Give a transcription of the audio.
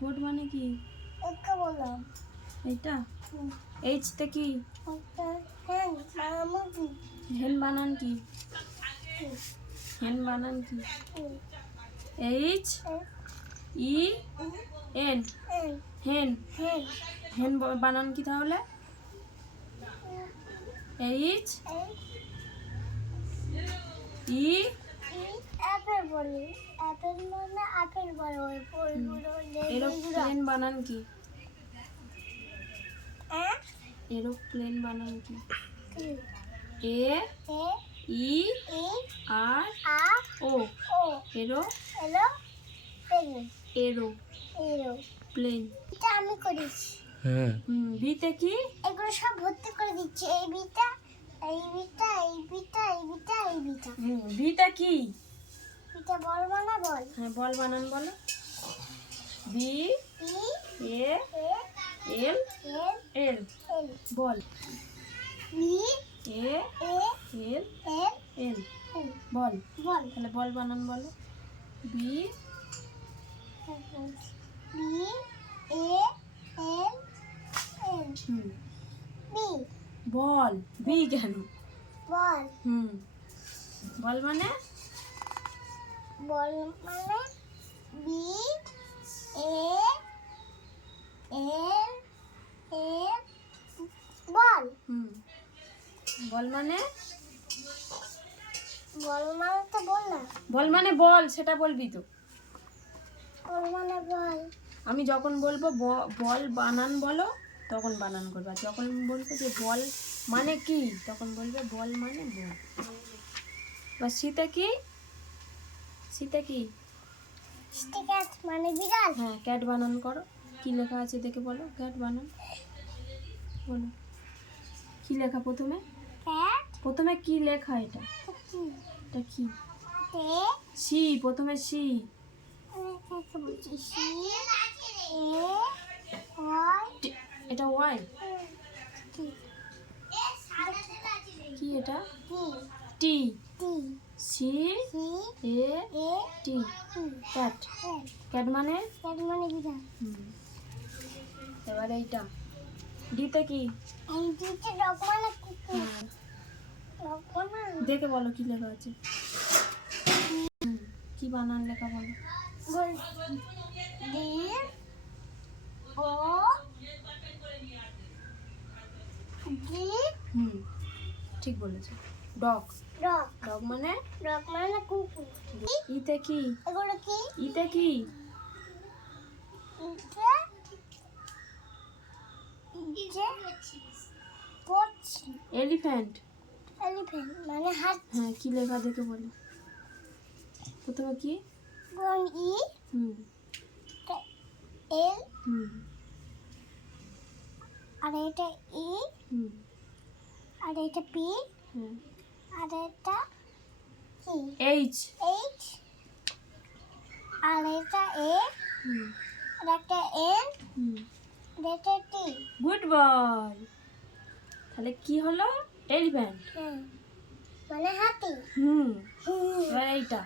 Goat মানে কি? এটা বললাম। এইটা এইচ তে কি? হ্যাঁ মামা কি? হেন বানান কি? হেন বানান কি? এইচ ই এন হেন। হেন বানান কি তাহলে? এইচ ই অ্যাপেল বলি। অ্যাপেল মানে আপেল বলে ওই ফুলগুলো এরোপ্লেন বানান কি? হ্যাঁ এরোপ্লেন বানান কি? এ এ ই ই আর আর ও ও এরো এলো পেন এরো এলো প্লেন। এটা আমি করেছি। বিতে কি? এগুলো সব ভর্তি করে দিচ্ছি। এই বিটা এই বিটা এই বিটা এই বিটা এই বিটা। বিটা কি? বিটা বল মানে বল। হ্যাঁ বল বানান বলো। B E A A L L L L ball. B A এ এল এল এল এল বল। বল তাহলে বল বানান বলো। B B A L L B ball. B কেন? বল বল মানে বল মানে বি এ এল এল বল বল মানে বল মানে তো বল না। বল মানে বল, সেটা বলবি তো। বল মানে বল। আমি যখন বলবো বল বানান বলো তখন বানান করবে, আর যখন বলবো যে বল মানে কি তখন বলবে বল মানে বল। বা শীতে কি? শীতে কি? ক্যাট মানে বিড়াল। হ্যাঁ ক্যাট বানান করো। কি লেখা আছে দেখে বলো ক্যাট বানান বলো। কি লেখা প্রথমে? ক্যাট প্রথমে কি লেখা? এটা কি? এটা কি? তে সি। প্রথমে সি। আমি কাকে বলছি? সি এ ওয়াই এটা ওয়াই। কি? কি এটা? কি? টি। টি সি সি এ এ টি টি ক্যাট। ক্যাট মানে ক্যাট মানে বিড়াল। এবার এইটা ডিতে কি? এই দিকে ডগ মানে কুকুর। ডগ মানে দেখে বলো কি লেখা আছে। কি বানান লেখা বলো। বল ডি ও ডি ঠিক বলেছো। ডগ। ডগ ডগ মানে ডগ মানে কুকুর। ইতে কি? এগুলো কি? ইতে কি? ইতে ইতে পড়ছি। এলিফ্যান্ট। এলিফ্যান্ট মানে হাতি। হ্যাঁ কি লেখা দেখে বলো। প্রথমে কি? বল ই এল আর এটা ই আর এটা পি আর এটা কি? এইচ। এইচ আর এটা এ আর একটা এন আর এটা টি। Good boy. তাহলে কি হলো? এলিফ্যান্ট। মানে হাতি। এবার এইটা